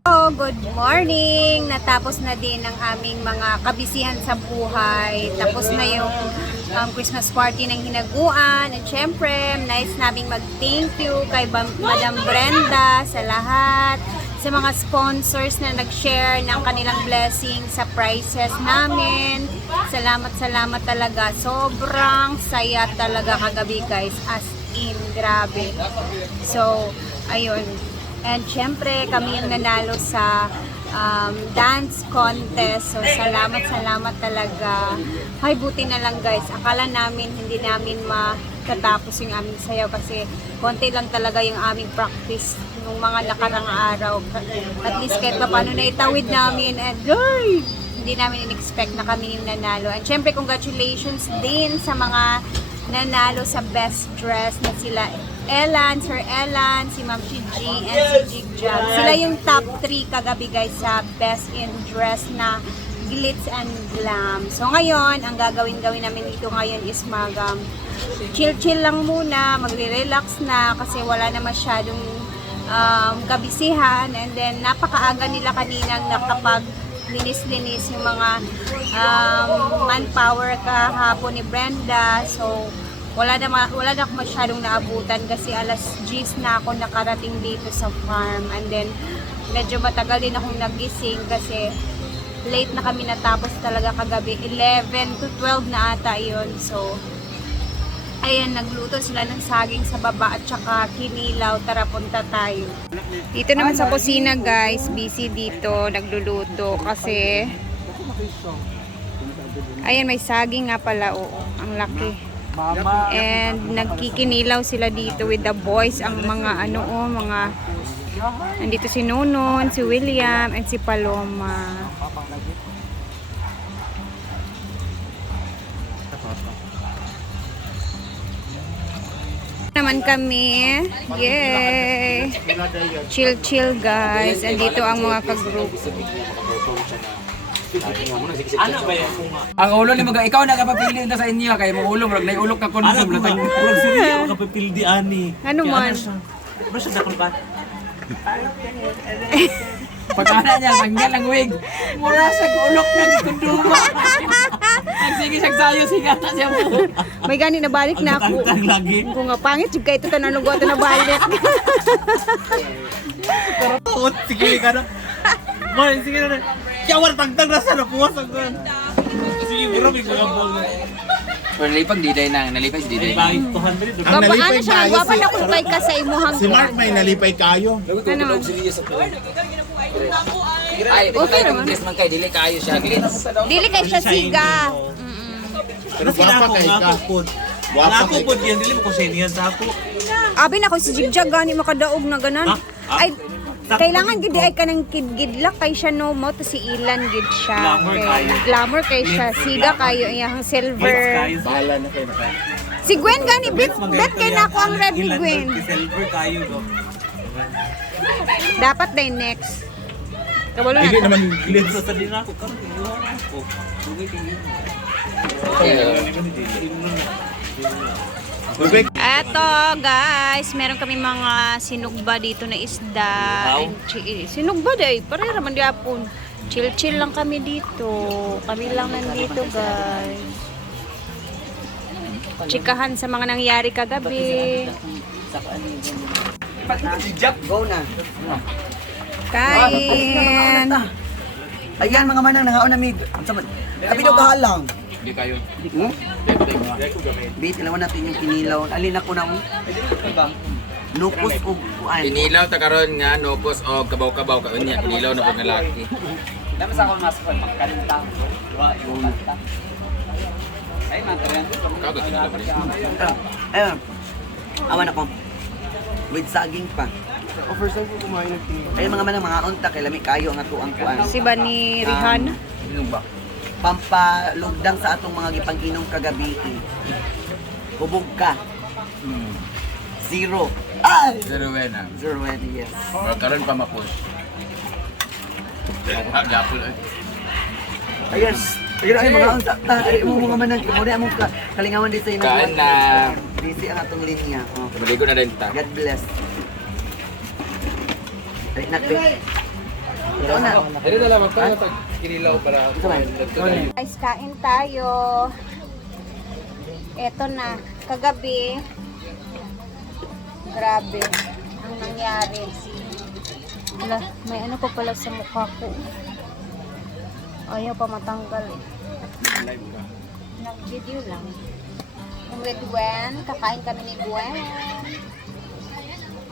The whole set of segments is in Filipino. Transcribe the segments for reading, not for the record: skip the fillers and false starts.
Good morning! Natapos na din ang aming mga kabisihan sa buhay. Tapos na yung Christmas party ng hinaguan. At syempre, nice naming mag-thank you kay Madam Brenda sa lahat. Sa mga sponsors na nag-share ng kanilang blessing sa prizes namin. Salamat talaga. Sobrang saya talaga kagabi guys. As in, grabe. So, ayun. And syempre, kami yung nanalo sa dance contest. So, salamat talaga. Ay, buti na lang guys. Akala namin, hindi namin matatapos yung aming sayaw kasi konti lang talaga yung aming practice nung mga nakarang araw. At least kahit pa paano na itawid namin. And hindi namin in-expect na kami yung nanalo. And syempre, congratulations din sa mga nanalo sa best dress na sila Sir Elan, si Ma'am Gigi, and si Jigjag. Sila yung top 3 kagabi guys sa best in dress na glitz and glam. So ngayon, ang gagawin namin dito ngayon is chill lang muna, magre-relax na kasi wala na masyadong kabisihan, and then napakaaga nila kaninang nakapag linis yung mga manpower kahapon ni Brenda. So wala na ako masyadong naabutan kasi alas 10 na ako nakarating dito sa farm, and then medyo matagal din akong nagising kasi late na kami natapos talaga kagabi. 11 to 12 na ata yun. So ayan, nagluto sila ng saging sa baba at saka kinilaw. Tara, punta tayo. Dito naman sa kusina guys, busy dito, nagluluto kasi ayan, may saging nga pala. Oo, ang laki. And nagkikinilaw sila dito with the boys. Ang mga nandito si Nonon, si William, and si Paloma. Naman kami. Yay! Chill guys. Andito ang mga ka-group. Ano ba yan? Ang ulo ni mga ikaw nakapapili na sa inyo kay mo ulong rag naiulok na kondom latag. Walang sila makapapildi ani. Ano man? Basta dakol ba? Pagkana niya tanggal ang wig. Mura sa ulok na kondom. Ang sige sayo siya na siya mo. May gani na balik na ako. Lagi. Kung nga pangit jud kay ito tanang lugot na balik. Pero tuot sige ka na. Boy, sige na. Kaya tagtag na sa napuwas ang gan. Sige, bro, may kagabol. Pero nalipag di day na, nalipag si di day. Bye, 200. Ang nalipay Ano siya, kayo wapa na kung kay ka sa imuhang si Mark may nalipay kayo. Ano? Ay, Okay naman. Yes man kay dili kaayo siya glitz. Dili kay siya siga. Pero guwapa kay ka. Wala ako po yan, dili mo ko sa inyo sa ako. Abi na ko si Jigjag gani makadaog na ganan. Ay kailangan gid ay kanang kidgidlak kay siya no mo to si Ilan gid siya. Glamour kay siya. Siga kayo iyang silver. Bahala na kayo na kayo. Si Gwen gani bet kay na ako ang red ni Gwen. Silver kayo go. Dapat day next. Kabalo Hindi na. naman glitz. Sa din ako karon iyon ako. Dugay tingin. Bebek. Eto guys, meron kami mga sinugba dito na isda. Wow. Sinugba day, pare raman diapon. Chill lang kami dito. Kami lang nandito guys. Chikahan sa mga nangyari kagabi. Si Jack go na. Kain. Ayan mga manang nangaon na mig. Abi daw kahalang. Di kayo. Bit ilawan natin yung kinilaw. Alin ako na nukos og kuan. Inilaw ta karon nga nokos og kabaw-kabaw ka unya inilaw na pag lalaki. Dama sa akong masakon magkanta. Ay man tren. Kago kinilaw pa rin. Ayun. Awan ako. With saging pa. First time ko kumain ng kinilaw. Ay mga manang mga unta kay lami kayo ang ato ang kuan. Si ba ni Rihanna? Ano ba? Pampalugdang sa atong mga gipang-inom kagabi. Hubog ka. Zero. Ay! Zero na. Zero ready, yes. Or karon pa ma-push. Gapol. Ayan. Ayun ay mga unta. Ay mo mga manang muna mo ka. Kalingawan din sa inyo. Kaan na. Busy ang atong linya. Oh. Maligo na rin ta. God bless. Ay, nakbe. Ito na. Ano na lang, magpapatag kinilaw para Guys, kain tayo. Eto na, kagabi. Grabe ang nangyari. Wala, may ano pa pala sa mukha ko. Ayaw pa matanggal eh. Nag-video lang. With Gwen, kakain kami ni Gwen.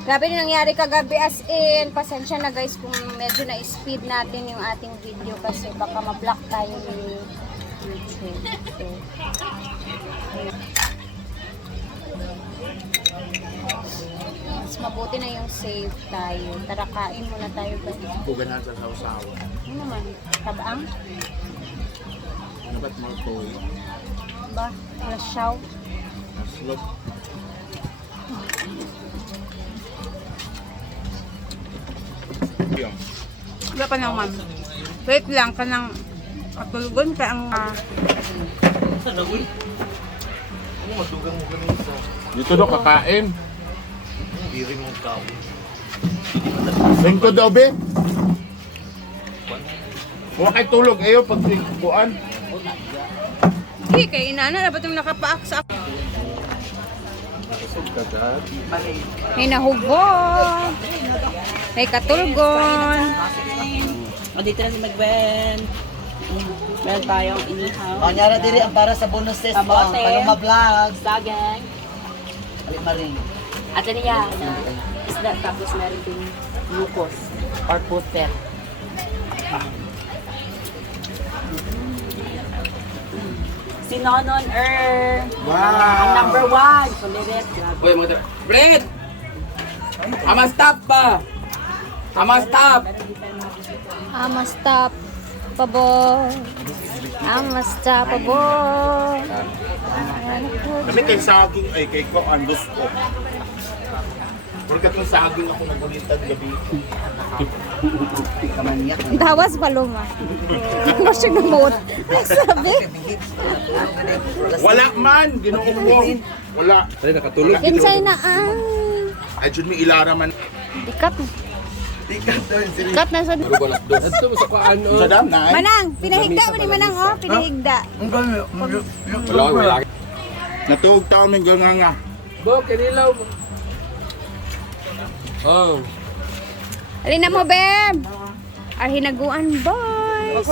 Grabe yung nangyari kagabi as in. Pasensya na guys kung medyo na-speed natin yung ating video kasi baka ma-block tayo ni YouTube. So, mas mabuti na yung save tayo. Tara, kain muna tayo guys. Puganan sa sausawa. Ano naman? Tabaang? Ano ba't mga toy? Ba? Lasyaw? Naslot. Yung. Wala pa naman. Wait lang, kanang katulugon ka ang... Dito daw kakain. Singko daw, be. Huwag kay tulog. Ayaw pag buwan. Hindi, kay inana, dapat yung nakapaak sa... May nahubo. May katulgon. O dito na si Magben. Meron tayong inihaw. O, nyara diri ang para sa bonuses mo. Kamote. Paloma Vlog. Saging. Alit maring. At ano yan? Isda tapos meron din lukos or puter. Si Nonon ang number 1. Kulirit. Grabe. Uy, mga Brad! Ama stop pa! Ama stop! I'm a stop pabo. I'm a stop pabo. Kami kay saging ay kay ko ang gusto. Pagkat ng saging ako nagulitan gabi. Kamanyak. Dawas paluma. Ano siya namuot? Sabi? Wala man! Ginoong ko. Wala. Ay, nakatulog. Kinsay na Ay, dyan may ilara man. Ikat. Ikat na sa... Ito mo sa kaan, oh. Sa dam na ay. Manang! Pinahigda mo ni Manang, oh. Pinahigda. Ang gano'n. Wala, wala. Natuog taon ng ganganga. Bo, kinilaw mo. Oh. Alin na mo, Bem! Ar hinaguan, boys!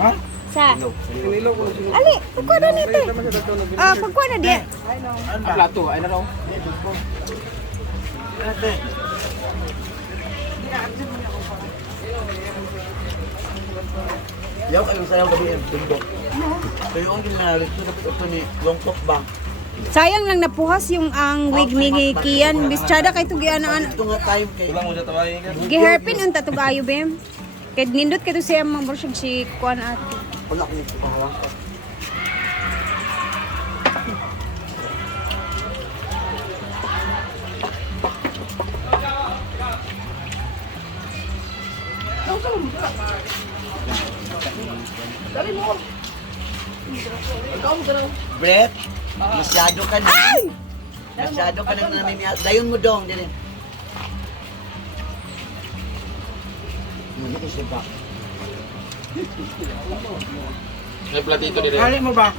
Ha? Sa? Ali, pagkuha na nito. Ah, pagkuha na di. Ang plato, ay na raw. Yaw kayo sa gabi ang tundok. Kayo ang ginalit ko dapat ito ni Longkok ba? Sayang lang napuhas yung ang wig ni Kian. Bischada kay tugian na Ito nga time kay giherpin unta tugayo, Bem. Kay nindot kay to siya mamborsyag si Kuan ate. wala ko nito kahawa. Brett, masyado ka na. Masyado ka nang namimiyat. Dayon mo dong, din. Muna ko siya ba? May platito din. Kali mo ba?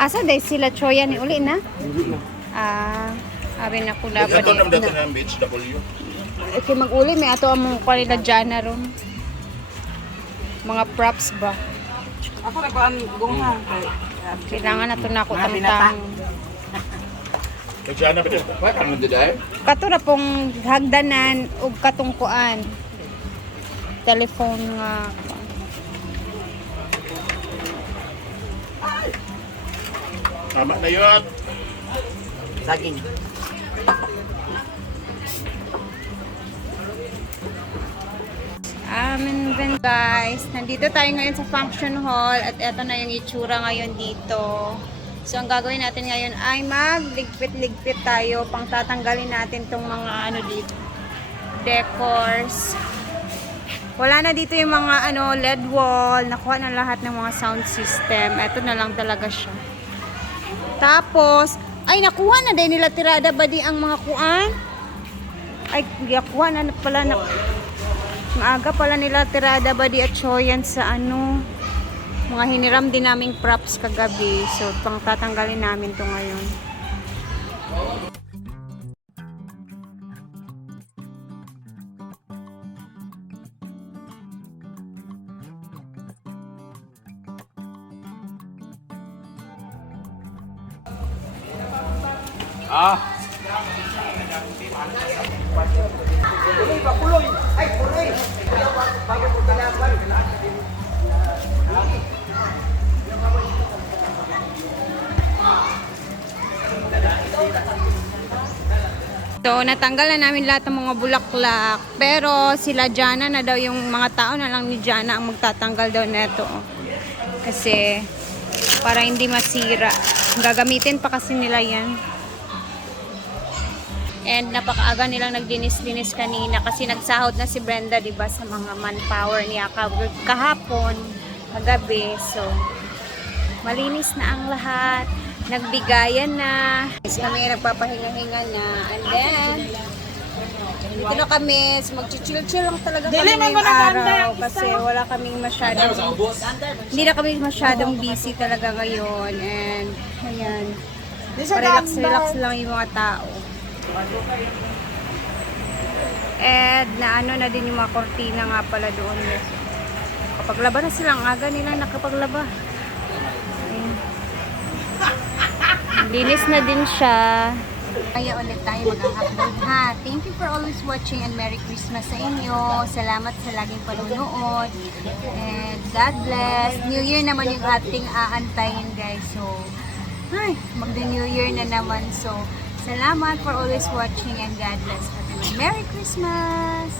Asa day sila Choya ni uli na? Ah, sabi na ko dapat. Ito naman dito ng beach, W. Okay, mag-uli may ato among kanila dyan ron. Mga props ba? Ako na ko ang gungha. Kailangan na ito na ako tamtang. Kaya na ba dito? Wala ka naman dito, Kato na pong hagdanan ug katungkuan. Telephone nga. Tama na yun. Saging. Amen guys, nandito tayo ngayon sa function hall at eto na yung itsura ngayon dito. So ang gagawin natin ngayon ay magligpit-ligpit tayo pang tatanggalin natin tong mga ano dito, decors Wala na dito yung mga LED wall. Nakuha na lahat ng mga sound system. Ito na lang talaga siya. Tapos, ay nakuha na din nila tirada ba di ang mga kuan? Ay, nakuha na pala na. Maaga pala nila tirada ba di at Choyan sa mga hiniram din naming props kagabi. So, pang tatanggalin namin to ngayon. So, natanggal na namin lahat ng mga bulaklak. Pero, sila Jana na daw, yung mga tao na lang ni Jana ang magtatanggal daw neto. Kasi, para hindi masira. Gagamitin pa kasi nila yan. And napakaaga nilang nagdinis-dinis kanina kasi nagsahod na si Brenda, diba, sa mga manpower niya kahapon, kagabi. So, malinis na ang lahat. Nagbigayan na. Kami nagpapahinga-hinga na. And then, dito na kami. So, mag-chill-chill lang talaga kami ngayong araw. Kasi wala kaming masyadong, hindi na kami masyadong busy talaga ngayon. And, ayan. Relax-relax lang yung mga tao. And, naano na din yung mga kortina nga pala doon. Kapaglaba na sila. Ang aga nilang nakapaglaba. Ayan. Linis na din siya. Kaya ulit tayo mag-upload ha. Thank you for always watching and Merry Christmas sa inyo. Salamat sa laging panunood. And God bless. New Year naman yung ating aantayin guys. So, magda-New Year na naman. So, salamat for always watching and God bless. Merry Christmas!